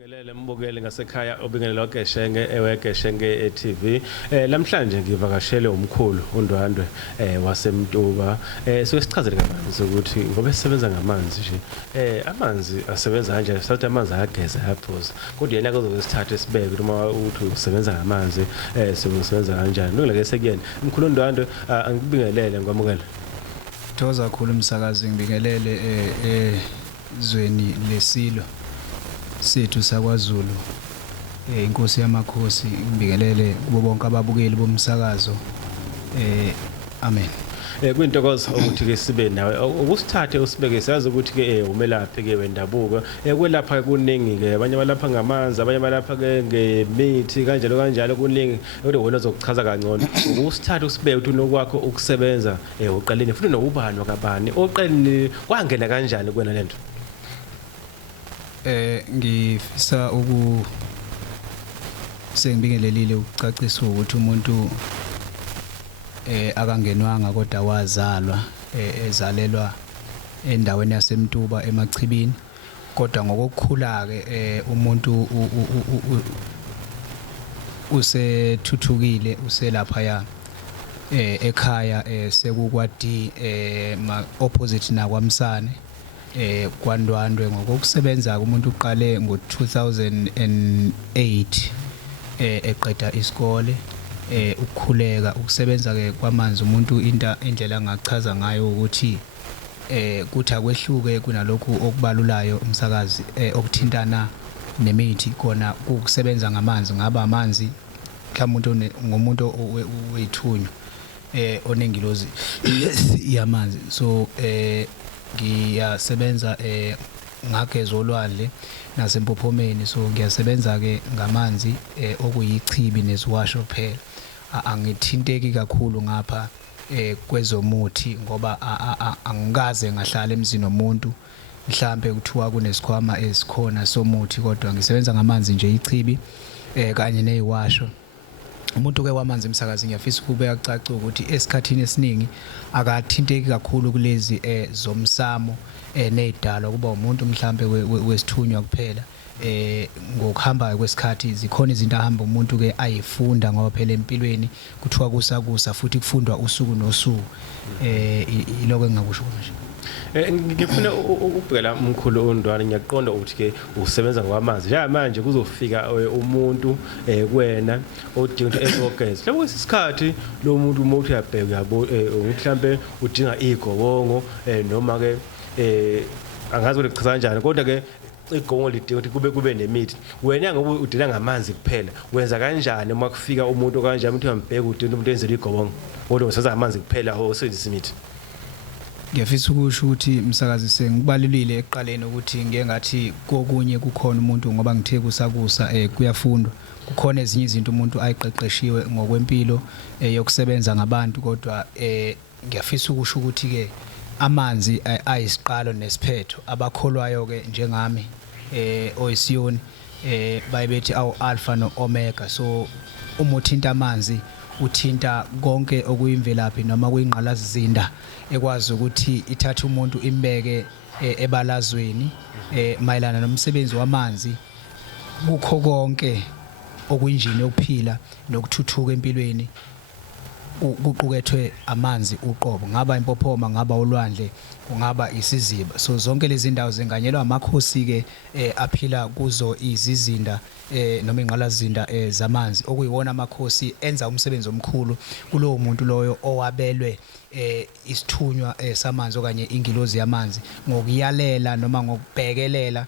Ngibingelele mbukeli ngasekhaya obingelele oGeshenge eweGeshenge TV. Namhlanje ngivakashele umkhulu uNdwandwe waseMtuba. Suke sichazele kabanzi ukuthi ngoba sisebenza ngamanzi nje. Amanzi asebenza kanjani? Sathi amanzi ayageza ayaphuza. Kodwa yena kuzokuthatha isibeke uma uthi usebenza ngamanzi sebenza kanjani. Nokuleke sekuyena. Umkhulu uNdwandwe angibingelele ngwamukela. Thoza kakhulu umsakazi ngibingelele ezweni lesilo sethu sakwaZulu. Inkosi yamakhosi ngibingelele kubo bonke ababukeli bomsakazo. Amen. Kuyintokozo ukuthi ke sibe nawe ukusithathe usibeke siyazi ukuthi ke umelaphi ke wendabuko kwelapha kuningi ke abanye balapha ngamanzi abanye balapha ke ngemithi kanjalo kuningi kodwa wena uzokuchaza kangcono ukusithathe usibeke ukuthi unokwakho ukusebenza uqaleni futhi nokubani wakabani oqeleni kwangena kanjani kuwena lento. Ngifisa sengibingelelile ukucacisa ukuthi umuntu akangenwanga kodwa wazalwa ezalelwa endaweni yaseMtuba eMachibini kodwa ngokukhula ke umuntu usethuthukile uselapha ya ekhaya sekukwadi opposite nakwamsane kwaNdwandwe ngokusebenza umuntu uqale ngo2008 eqeda isikole ukukhuleka ukusebenza ke kwamanzi umuntu indlela angachaza ngayo ukuthi kuthi akwehluke kunalokhu okubalulayo umsakazi okuthintana nemithi khona ukusebenza ngamanzi ngaba amanzi mhlawumbe ngomuntu wethunywa onengilozi yamanzi so ngiyasebenza ngageza olwandle nasempophomeni so ngiyasebenza ke ngamanzi okuyichibi nesiwasho phela angithinteki kakhulu ngapha kwezomuthi ngoba angikaze ngahlala emzini womuntu mhlambe kuthiwa kunesikhwama esikhona somuthi kodwa ngisebenza ngamanzi nje ichibi kanye neziwasho. Umuntu ke wamanzi umsakazi ngiyafisa ukubeka caca ukuthi esikhathini esiningi akathinteki kakhulu kulezi zomsamo nezidalwa kuba umuntu mhlambe wesithunywa kuphela ngokuhamba kwesikhathi zikhona izinto ahamba umuntu ke ayifunda ngoba phela empilweni kuthiwa kusakusa futhi kufundwa usuku nosuku iloko engakusho nje. Ngifuna ukubhekela umkhulu uNdwandwe ngiyaqonda ukuthi ke usebenza ngwamanzi nje manje kuzofika umuntu kuwena odinga ukuthi ezogeza mhlawumbe kwesikhathi lo muntu uma uthi uyabheka yabo mhlambe udinga igobongo noma ke angazi ukuthi kuchaza kanjani kodwa ke igobongo lidinga ukuthi kube nemithi wena ngoba udinga ngamanzi kuphela wenza kanjani uma kufika umuntu kanjani umuntu uyambheka udinga umuntu enzele igobongo kodwa usebenza ngamanzi kuphela osebenzisa imithi. Ngiyafisa ukusho ukuthi umsakazi sengibalulile eqaleni ukuthi ngeke ngathi kokunye kukhona umuntu ngoba ngithe kusakusa kuyafundwa kukhona ezinye izinto umuntu ayiqeqeshiwe ngokwempilo yokusebenza ngabantu kodwa ngiyafisa ukusho ukuthi ke amanzi ayisiqalo nesiphetho abakholwayo ke njengami oyisiyoni bayibethi awu alpha no omega so uma uthinta amanzi uthinta konke okuyimvelaphi noma kuyingqalazizinda ekwazi ukuthi ithatha umuntu imbeke ebalazweni mayelana nomsebenzi wamanzi kukho konke okuyinjini yokuphila nokuthuthuka empilweni kuqukethwe amanzi uqobo ngaba impophoma ngaba olwandle kungaba isiziba so zonke lezi indawo zinganyelwa amakhosi ke aphila kuzo izizinda noma ingqalazinda zamanzi okuyiwona amakhosi enza umsebenzi omkhulu kulowo muntu loyo owabelwe isithunywa samanzi okanye ingilozi yamanzi ngokuyalela noma ngokubhekelela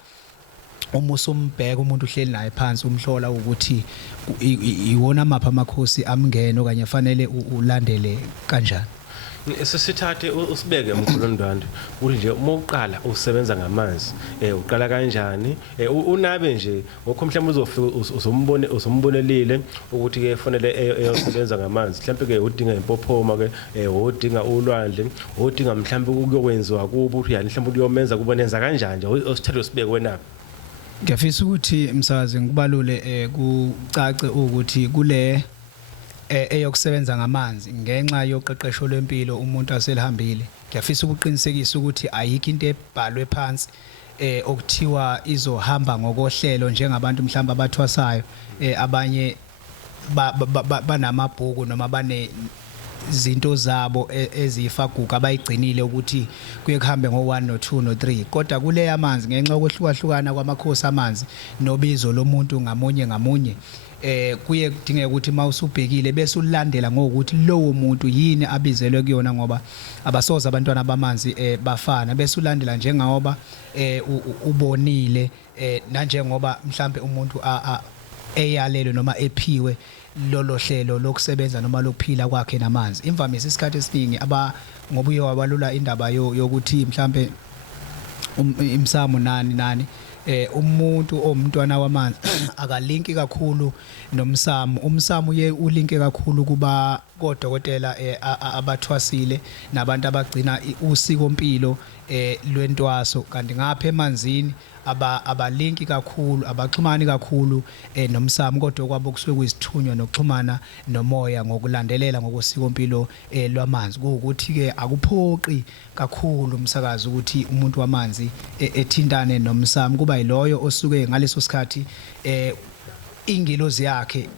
uma usumbheka umuntu uhleli naye phansi umhlola ukuthi iwona mapha amakhosi amngene okanye fanele ulandele kanjani. Sesithathe usibeke umkhulu uNdwandwe uthi nje uma uqala usebenza ngamanzi uqala kanjani unabe nje ngokho mhlawumbe uzofika uzombonelile ukuthi ke kufanele eyosebenza ngamanzi mhlawumbe ke udinga impophoma ke udinga ulwandle udinga mhlawumbe ukuyokwenziwa kubo uthi yani mhlawumbe uyomenza kubonenza kanjani nje usithathe usibeke wena. Ngiyafisa ukuthi umsakazi ngibalule kucace ukuthi kule eyokusebenza ngamanzi ngenxa yoqeqesho lwempilo umuntu aselihambile ngiyafisa ukuqinisekisa ukuthi ayikho into ebhalwe phansi okuthiwa izohamba ngokohlelo njengabantu mhlawumbe abathwasayo abanye banamabhuku noma bane zinto zabo ezifaguka abayigcinile ukuthi kuye kuhambe ngo1 no2 no3 kodwa kule amanzi ngenxa yokuhlukahlukana kwamakhosi amanzi nobizo lomuntu ngamunye kuye kudingeka ukuthi mawusubhekile bese ulandela ngokuthi lowo muntu yini abizelwe kuyona ngoba abasoza abantwana bamanzi bafana bese ulandela njengoba ubonile nanjengoba mhlambe umuntu eyalelo noma ephiwe lolo hlelo lokusebenza noma lokuphila kwakhe namanzi imvamisa isikhathi esiningi ngoba uye wabalula indaba yokuthi mhlambe imsamo nani umuntu omntwana wamanzi akalinki kakhulu nomsamo umsamo uye ulinke kakhulu kuba kodokotela abathwasile nabantu abagcina usiko impilo lwentwaso kanti ngapha emanzini abalinki kakhulu abaxhumani kakhulu nomsamo kodwa kwabo kusuke kuyisithunywa nokuxhumana nomoya ngokulandelela ngokosiko impilo lwamanzi ukuthi ke akuphoqi kakhulu umsakazi ukuthi umuntu wamanzi ethintane nomsamo kuba yiloyo osuke ngaleso sikhathi ingilozi yakhe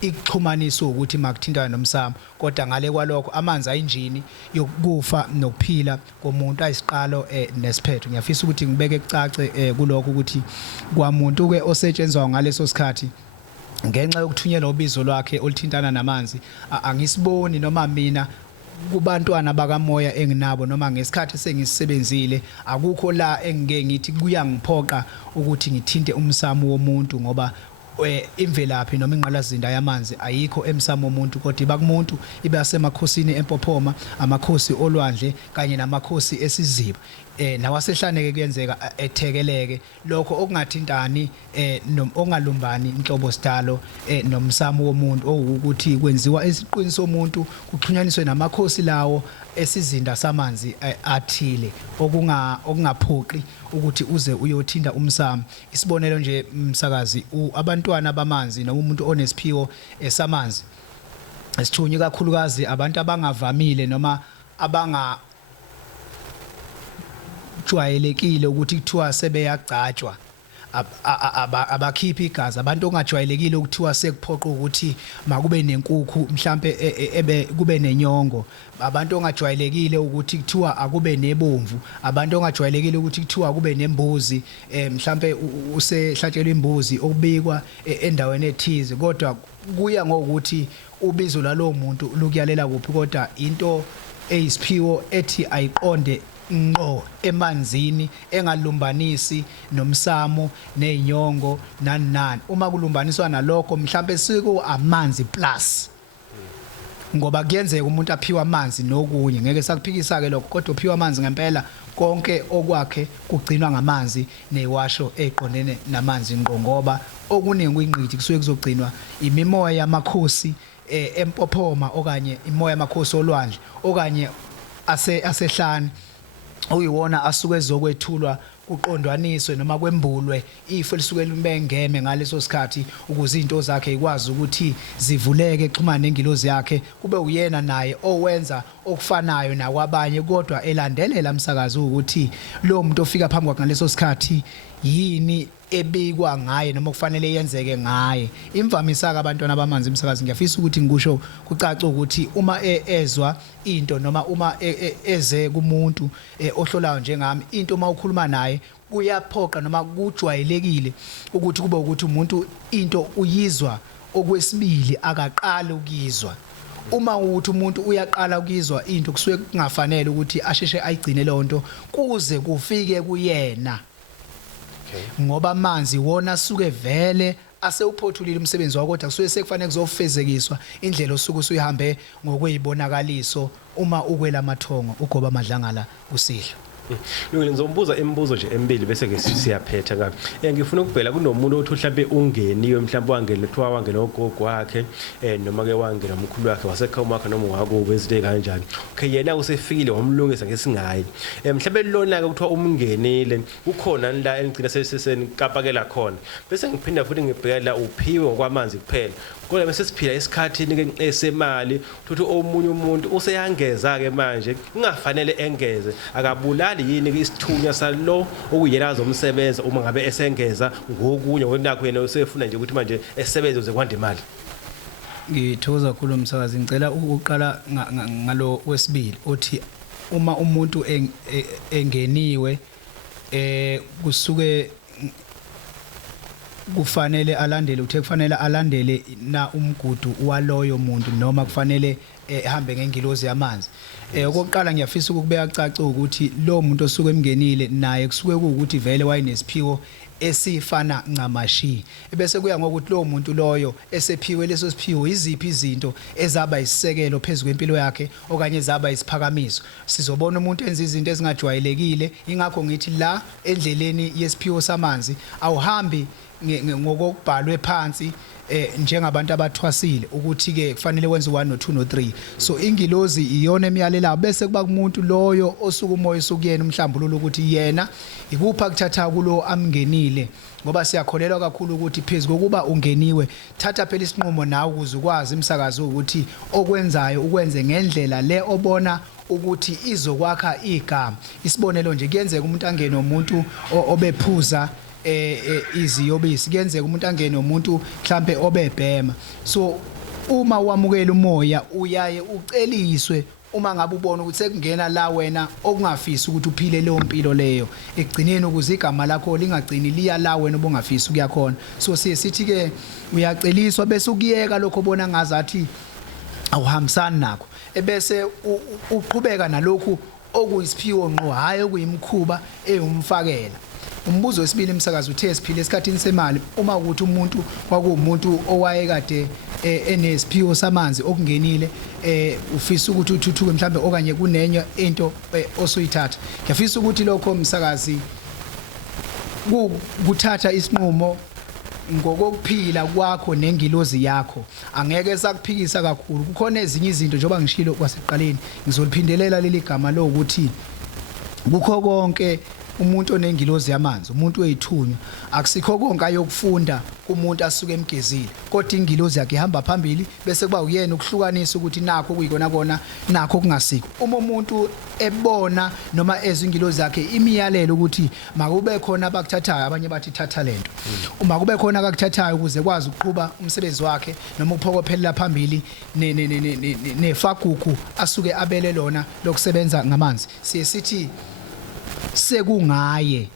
ikuxhumanisa ukuthi makuthintana nomsamo kodwa ngale kwalokho amanzi ayinjini yokufa nokuphila komuntu ayisiqalo nesiphetho ngiyafisa ukuthi ngibeke kucace kuloko ukuthi kwamuntu ke osetshenzwa ngaleso sikhathi ngenxa yokuthunyelwa ubizo lwakhe olithintana namanzi angisiboni noma mina kubantwana bakamoya enginabo noma ngesikhathi sengisebenzile akukho la engike ngithi kuyangiphoqa ukuthi ngithinte umsamo womuntu ngoba imvelaphi noma inqalazinda yamanzi ayikho emsamo womuntu kodwa ibakumuntu ibasemakhosini empophoma amakhosi olwandle kanye namakhosi esiziba nawasehlaneke kuyenzeka ethekeleke lokho okungathintani ongalumbani inhlobo sidalo nomsamo womuntu ukuthi kwenziwa esiqwini somuntu kuxhunyaniswe namakhosi lawo esizinda samanzi athile okungaphoqi ukuthi uze uyothinta umsamo isibonelo nje umsakazi abantwana bamanzi noma umuntu onesiphiwo esamanzi esithunywe kakhulukazi abantu abangavamile noma jwayelekile ukuthi kuthiwa sebeyagcatshwa abakhiphi igazi abantu ongajwayelekile ukuthiwa sekuphoqa ukuthi makube nenkukhu mhlambe kube nenyongo abantu ongajwayelekile ukuthi kuthiwa akube nebomvu abantu ongajwayelekile ukuthi kuthiwa kube nembuzi mhlambe usehlatshelwe imbuzi okubikwa endaweni ethize kodwa kuya ngokuthi ubizo lalo muntu lukuyalela kuphi kodwa into eyisiphiwo ethi ayiqonde ngqo emanzini engalumbanisi nomsamo nezinyongo nani uma kulumbaniswa nalokho mhlambe siku amanzi plus ngoba kuyenzeka umuntu aphiwa amanzi nokunye ngeke sakuphikisa ke lokho kodwa uphiwa amanzi ngempela konke okwakhe kugcinwa ngamanzi neziwasho eziqondene namanzi ngqo ngoba okuningi kwingqithi kusuke kuzogcinwa imimoya yamakhosi empophoma okanye imoya yamakhosi olwandle okanye asehlane uyiwona asuke ezokwethulwa kuqondwaniswe noma kwembulwe ifu lisuke limbengeme ngaleso sikhathi ukuze izinto zakhe ikwazi ukuthi zivuleke exhumana nengilozi yakhe kube uyena naye owenza okufanayo nakwabanye kodwa elandelela umsakazi ukuthi lo muntu ofika phambi kwakhe ngaleso sikhathi yini ebikwa ngaye noma kufanele yenzeke ngaye imvamisa abantwana bamanzi umsakazi ngiyafisa ukuthi ngikusho kucace ukuthi uma ezwa into noma uma eze kumuntu ohlolayo njengami into uma ukhuluma naye kuyaphoqa noma kujwayelekile ukuthi kube ukuthi umuntu into uyizwa okwesibili akaqala ukuyizwa uma ukuthi umuntu uyaqala ukuyizwa into kusuke kungafanele ukuthi asheshe ayigcine lonto kuze kufike kuyena ngoba amanzi wona suke vele asewuphothulile umsebenzi wakho kodwa kusuke sekufanele kuzofezekiswa indlela osuke usuyihambe ngokwezibonakaliso uma ukwela amathongo ugoba amadlangala kusidlo Lungile ngizombuza imibuzo nje emibili bese ke siyaphetha ngabe. Ngifuna ukubheka kunomuntu othi mhlambe ungeniwe mhlambe wangena kuthiwa wangena ogogo wakhe noma ke wangena umkhulu wakhe wasekhaya wakhe noma wakubo ezinto kanjani. Okay yena usefikile wamlungisa ngesingayi. Mhlambe lona ke kuthiwa umngenile ukhona la engcina sesenikapakela khona. Bese ngiphinda futhi ngibheka la uphiwe ngokwamanzi kuphela. kodwa bese siphila esikhathini ke esemali ukuthi omunye umuntu useyangeza ke manje kungafanele engeze akabulali yini ke isithunya salo okuyena azomsebenza uma ngabe esengeza ngokunye ngokunakho yena usefuna nje ukuthi manje esebenze uze kwande imali. Ngithokoza kakhulu umsakazi, ngicela ukuqala ngalo wesibili othi uma umuntu engeniwe kusuke kufanele alandele, uthe kufanele alandele na umgudu waloyo muntu noma kufanele ehambe ngengilozi yamanzi. Okokuqala ngiyafisa ukubeka caca ukuthi lo muntu osuke emngenile naye kusuke ukuthi vele wayenesiphiwo esifana ncamashi, ebese kuya ngokuthi lo muntu loyo esephiwe leso siphiwo iziphi izinto ezaba isisekelo phezulu kwempilo yakhe okanye ezaba isiphakamiso. Sizobona umuntu enza izinto ezingajwayelekile, ingakho ngithi la endleleni yesiphiwo samanzi awuhambi ngokubhalwe phansi njengabantu abathwasile ukuthi ke kufanele wenze 1 no 2 no 3. So ingilozi iyona emyalela bese kuba kumuntu loyo osuka umoya usukuyena umhlambululo ukuthi yena ikupha kuthatha kulo amngenile, ngoba siyakholelwa kakhulu ukuthi phezulu kokuba ungeniwe thatha phela isinqumo nawe ukuze ukwazi umsakazo ukuthi okwenzayo ukwenze ngendlela le obona ukuthi izokwakha igama. Isibonelo nje kuyenzeka umuntu angene umuntu obephuza iziyobisi, kuyenzeka umuntu angene umuntu mhlambe obebhema. So uma wamukela umoya uyaye uceliswe uma ngabe ubona ukuthi sekungena la wena okungafisi ukuthi uphile leyo mpilo leyo ekugcineni ukuze igama lakho lingagcini liya la wena obungafisi ukuya khona. So sithi ke uyaceliswa bese ukuyeka lokho obona ngazathi awuhambisani nakho, ebese uqhubeka nalokhu okuyisiphiwo ngqo hayi okuyimkhuba eyumfakela. Umbuzo wesibili umsakazi uthe siphile esikhathini semali, uma ukuthi umuntu kwakuwumuntu owayekade enesiphiwo samanzi okungenile ufisa ukuthi uthuthuke mhlambe okanye kunenye into osuyithatha, ngiyafisa ukuthi lokho umsakazi kuthatha isinqumo ngokuphila kwakho nengilozi yakho, angeke sakuphikisa kakhulu. Kukhona ezinye izinto njengoba ngishilo kwasekuqaleni, ngizoliphindelela leli gama lo ukuthi kukho konke umuntu onengilozi yamanzi, umuntu oyithunywa, akusikho konke ayokufunda kumuntu asuke emgezile, kodwa ingilozi yakhe ihamba phambili bese kuba uyena ukuhlukanisa ukuthi nakho kuyikona kona nakho kungasikho. Uma umuntu ebona noma ezwe ingilozi yakhe imiyalelo ukuthi makube khona abakuthathayo, abanye bathi thatha lento, uma kube khona akakuthathayo ukuze kwazi ukuqhuba umsebenzi wakhe noma ukuphokophelela phambili nefagugu asuke abele lona lokusebenza ngamanzi, sithi sekungaye,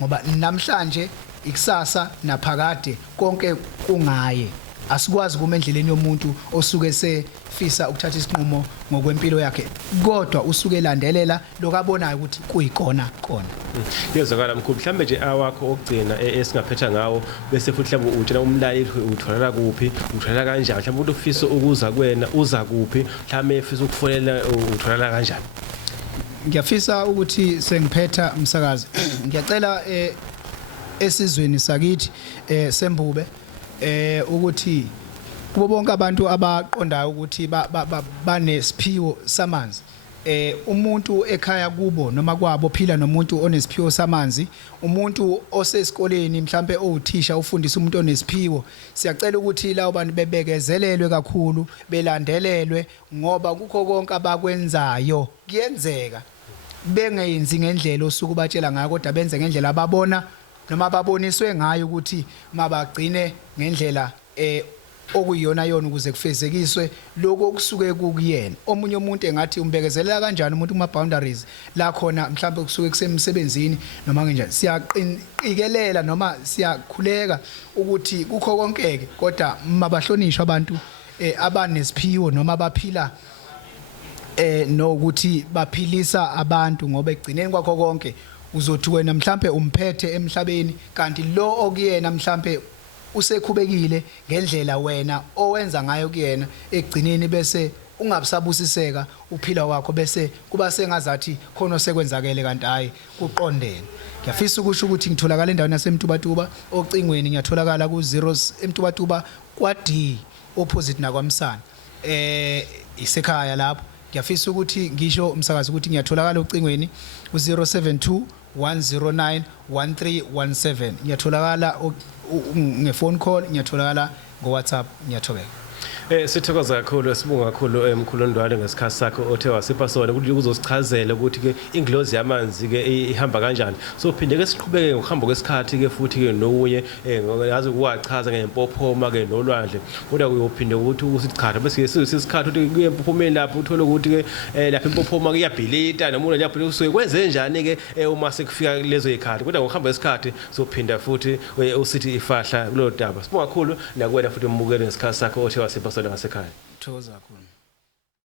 ngoba namhlanje ikusasa naphakade konke kungaye. Asikwazi kuma endleleni yomuntu osuke sefisa ukuthatha isinqumo ngokwempilo yakhe, kodwa usuke landelela lokabonayo ukuthi kuyikona kona. Yezakala mkhulu, mhlambe nje awakho okugcina esingaphetha ngawo bese futhi mhlawumbe utshela umlaleli utholela kuphi, utholela kanjani, mhlawumbe umuntu ufisa ukuza kuwena uza kuphi, mhlawumbe efisa ukufonela utholela kanjani. Ngiyafisa ukuthi sengiphetha umsakazi ngiyacela esizweni sakithi Sembube ukuthi kubo bonke abantu abaqondayo ukuthi banesiphiwo samanzi, umuntu ekhaya kubo noma kwabo phila nomuntu onesiphiwo samanzi, umuntu osesikoleni mhlambe owuthisha ufundisa umuntu onesiphiwo, siyacela ukuthi lawo bantu bebekezelelwe kakhulu, belandelelwe, ngoba kukho konke abakwenzayo kuyenzeka bengayenzi ngendlela osuku batshela ngayo, kodwa benze ngendlela ababona noma baboniswe ngayo ukuthi mabagcine ngendlela okuyiyona yona ukuze kufezekiswe lokho okusuke kukuyena. Omunye umuntu engathi umbekezelela kanjani umuntu kuma boundaries la khona mhlawumbe kusuke kusemsebenzini noma kanjani, siyaqikelela noma siyakhuleka ukuthi kukho konkeke, kodwa mabahlonishwa abantu abanesiphiwo noma baphila nokuthi baphilisa abantu, ngoba egcineni kwakho konke uzothi wena mhlambe umphethe emhlabeni kanti lo okuyena mhlambe usekhubekile ngendlela wena owenza ngayo kuyena, egcineni bese ungabusabusiseka uphila wakho bese kuba sengazathi khona osekwenzakele kanti hayi kuqondene. Ngiyafisa ukusho ukuthi ngitholakala endaweni yaseMtubatuba ocingweni, ngiyatholakala ku0 eMtubatuba kwa-D opposite nakwamsana isekhaya lapho. Ngiyafisa ukuthi ngisho umsakazi ukuthi ngiyatholakala ocingweni ku072 109 1317 ngiyatholakala ngefone call ngiyatholakala ngoWhatsApp ngiyathokoza. Sithokoza kakhulu sibonga kakhulu mkhulu Ndwandwe ngesikhathi sakho othe wasipha sona ukuthi uzosichazela ukuthi ke inglozi yamanzi ke ihamba kanjani. So phinde ke siqhubeke ngokuhamba kwesikhathi ke futhi ke nokunye yazi ukuwachaza ngempophoma ke nolwandle. Kodwa kuyophinde ukuthi usichakha bese sisikhathi ukuthi kuyempophomeni lapho uthola ukuthi ke lapha impophoma kuyabhilita noma lapho usuke kwenze njani ke uma sekufika lezo ikhati. Kodwa ngokuhamba kwesikhathi sophinda futhi usithi ifahla kulo daba. Sibonga kakhulu nakuwena futhi umbukele ngesikhathi sakho othe wasipha sona ngasekhaya. Thokoza kakhulu.